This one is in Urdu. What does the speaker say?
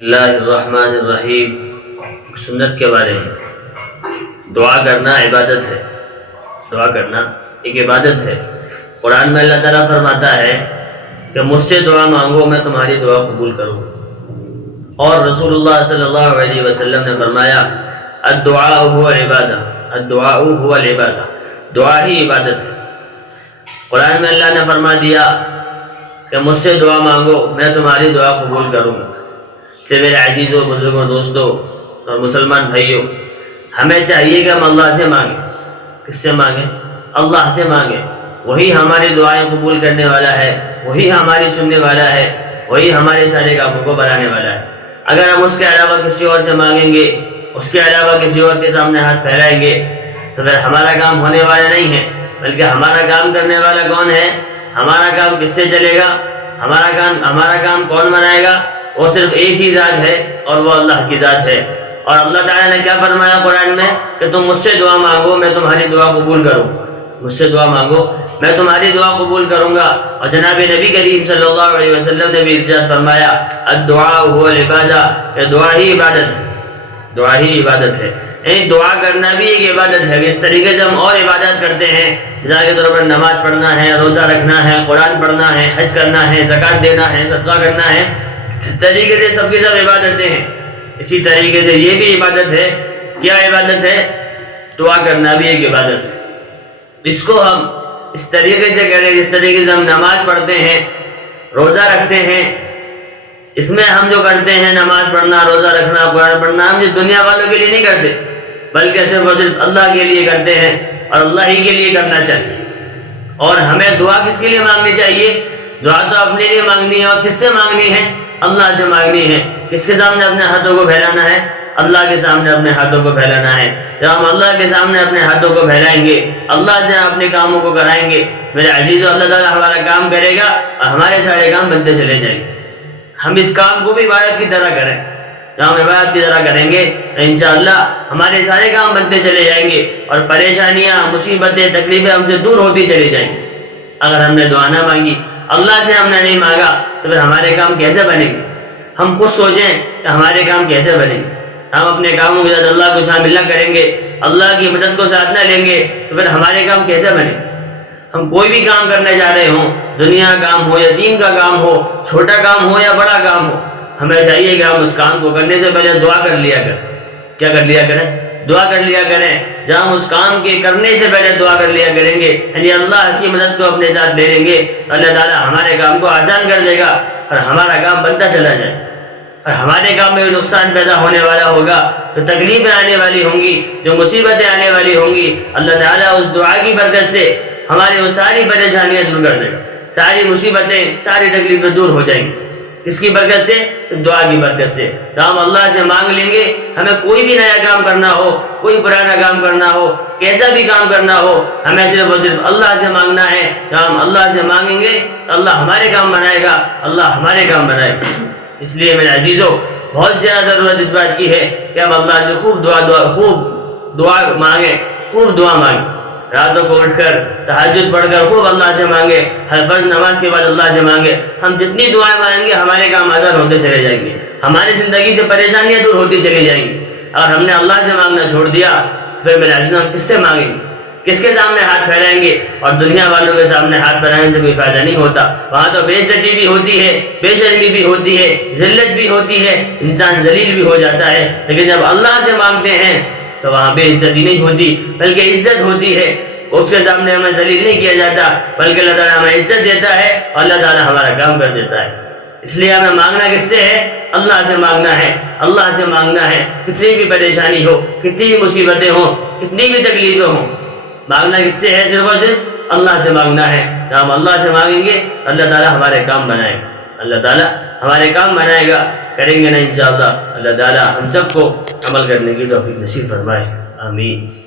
اللہ الرحمن الرحیم۔ سنت کے بارے میں دعا کرنا عبادت ہے، دعا کرنا ایک عبادت ہے۔ قرآن میں اللہ تعالیٰ فرماتا ہے کہ مجھ سے دعا مانگو میں تمہاری دعا قبول کروں، اور رسول اللہ صلی اللہ علیہ وسلم نے فرمایا الدعاء هو العبادہ، الدعاء هو العبادہ، دعا ہی عبادت ہے۔ قرآن میں اللہ نے فرما دیا کہ مجھ سے دعا مانگو میں تمہاری دعا قبول کروں گا۔ تو میرے عزیزوں، بزرگوں، دوستوں اور مسلمان بھائیوں، ہمیں چاہیے کہ ہم اللہ سے مانگیں۔ کس سے مانگیں؟ اللہ سے مانگیں۔ وہی ہماری دعائیں قبول کرنے والا ہے، وہی ہماری سننے والا ہے، وہی ہمارے سارے کاموں کو بنانے والا ہے۔ اگر ہم اس کے علاوہ کسی اور سے مانگیں گے، اس کے علاوہ کسی اور کے سامنے ہاتھ پھیلائیں گے تو پھر ہمارا کام ہونے والا نہیں ہے، بلکہ ہمارا کام کرنے والا کون ہے؟ ہمارا کام کس سے چلے گا؟ ہمارا کام کون بنائے گا؟ وہ صرف ایک ہی ذات ہے، اور وہ اللہ کی ذات ہے۔ اور اللہ تعالیٰ نے کیا فرمایا قرآن میں کہ تم مجھ سے دعا مانگو میں تمہاری دعا قبول کروں، مجھ سے دعا مانگو میں تمہاری دعا قبول کروں گا۔ اور جناب نبی کریم صلی اللہ علیہ وسلم نے بھی ارشاد فرمایا الدعاء هو العبادہ، کہ دعا ہی عبادت ہے، دعا ہی عبادت ہے۔ یعنی دعا کرنا بھی ایک عبادت ہے۔ اس طریقے سے ہم اور عبادت کرتے ہیں، مثال کے طور پر نماز پڑھنا ہے، روزہ رکھنا ہے، قرآن پڑھنا ہے، حج کرنا ہے، زکوٰۃ دینا ہے، صدقہ کرنا ہے، اس طریقے سے سب کی سب عبادتیں ہیں۔ اسی طریقے سے یہ بھی عبادت ہے۔ کیا عبادت ہے؟ دعا کرنا بھی ایک عبادت ہے۔ اس کو ہم اس طریقے سے کریں جس طریقے سے ہم نماز پڑھتے ہیں، روزہ رکھتے ہیں۔ اس میں ہم جو کرتے ہیں نماز پڑھنا، روزہ رکھنا، قرآن پڑھنا، ہم یہ دنیا والوں کے لیے نہیں کرتے، بلکہ صرف اور صرف اللہ کے لیے کرتے ہیں، اور اللہ ہی کے لیے کرنا چاہیے۔ اور ہمیں دعا کس کے لیے مانگنی چاہیے؟ دعا تو اپنے لیے مانگنی ہے، اور کس سے مانگنی ہے؟ اللہ سے مانگنی ہے۔ کس کے سامنے اپنے ہاتھوں کو پھیلانا ہے؟ اللہ کے سامنے اپنے ہاتھوں کو پھیلانا ہے۔ جب ہم اللہ کے سامنے اپنے ہاتھوں کو پھیلائیں گے، اللہ سے اپنے کاموں کو کرائیں گے، میرے عزیزوں، اللہ تعالیٰ ہمارا کام کرے گا اور ہمارے سارے کام بنتے چلے جائیں گے۔ ہم اس کام کو بھی عبادت کی طرح کریں۔ جب ہم عبادت کی طرح کریں گے تو انشاءاللہ ہمارے سارے کام بنتے چلے جائیں گے، اور پریشانیاں، مصیبتیں، تکلیفیں ہم سے دور ہوتی چلی جائیں گی۔ اگر ہم نے دعا نہ مانگی، اللہ سے ہم نے نہیں مانگا، تو پھر ہمارے کام کیسے بنیں گے؟ ہم خود سوچیں کہ ہمارے کام کیسے بنیں گے۔ ہم اپنے کاموں کے ساتھ اللہ کو شامل نہ کریں گے، اللہ کی مدد کو ساتھ نہ لیں گے، تو پھر ہمارے کام کیسے بنیں گے؟ ہم کوئی بھی کام کرنے جا رہے ہوں، دنیا کا کام ہو یا دین کا کام ہو، چھوٹا کام ہو یا بڑا کام ہو، ہمیں چاہیے کہ ہم اس کام کو کرنے سے پہلے دعا کر لیا کریں۔ کیا کر لیا کریں؟ دعا کر لیا کریں۔ جب ہم اس کام کے کرنے سے پہلے دعا کر لیا کریں گے، یعنی اللہ کی مدد کو اپنے ساتھ لے لیں گے، اللہ تعالیٰ ہمارے کام کو آسان کر دے گا، اور ہمارا کام بنتا چلا جائے۔ اور ہمارے کام میں نقصان پیدا ہونے والا ہوگا، تو تکلیفیں آنے والی ہوں گی، جو مصیبتیں آنے والی ہوں گی، اللہ تعالیٰ اس دعا کی برکت سے ہماری وہ ساری پریشانیاں دور کر دے گا، ساری مصیبتیں، ساری تکلیفیں دور ہو جائیں گی۔ کس کی برکت سے؟ دعا کی برکت سے۔ تو ہم اللہ سے مانگ لیں گے، ہمیں کوئی بھی نیا کام کرنا ہو، کوئی پرانا کام کرنا ہو، کیسا بھی کام کرنا ہو، ہمیں صرف اور صرف اللہ سے مانگنا ہے۔ تو ہم اللہ سے مانگیں گے، اللہ ہمارے کام بنائے گا، اللہ ہمارے کام بنائے گا۔ اس لیے میرے عزیزوں، بہت زیادہ ضرورت اس بات کی ہے کہ ہم اللہ سے خوب دعا مانگیں، خوب دعا مانگیں۔ راتوں کو اٹھ کر تہجد پڑھ کر خوب اللہ سے مانگے، ہر فرض نماز کے بعد اللہ سے مانگے۔ ہم جتنی دعائیں مانگیں گے ہمارے کام آسان ہوتے چلے جائیں گے، ہماری زندگی سے پریشانیاں دور ہوتی چلی جائیں گی۔ اگر ہم نے اللہ سے مانگنا چھوڑ دیا تو پھر میرے عزیزوں ہم کس سے مانگیں گے؟ کس کے سامنے ہاتھ پھیلائیں گے؟ اور دنیا والوں کے سامنے ہاتھ پھیلانے سے کوئی فائدہ نہیں ہوتا۔ وہاں تو بے عزتی بھی ہوتی ہے، بے شرمی بھی ہوتی ہے، ذلت بھی ہوتی ہے، انسان ذلیل بھی ہو جاتا ہے۔ لیکن جب اللہ سے مانگتے ہیں تو وہاں بے عزتی نہیں ہوتی، بلکہ عزت ہوتی ہے۔ اس کے سامنے ہمیں ذلیل نہیں کیا جاتا، بلکہ اللہ تعالیٰ ہمیں عزت دیتا ہے، اور اللہ تعالیٰ ہمارا کام کر دیتا ہے۔ اس لیے ہمیں مانگنا کس سے ہے؟ اللہ سے مانگنا ہے، اللہ سے مانگنا ہے۔ کتنی بھی پریشانی ہو، کتنی بھی مصیبتیں ہوں، کتنی بھی تکلیفیں ہوں، مانگنا کس سے ہے؟ صرف اور صرف اللہ سے مانگنا ہے۔ جب ہم اللہ سے مانگیں گے اللہ تعالیٰ ہمارے کام بنائے گا، اللہ تعالیٰ ہمارے کام بنائے گا۔ کریں گے نا انشاءاللہ، اللہ تعالیٰ ہم سب کو عمل کرنے کی توفیق نصیب فرمائے، آمین۔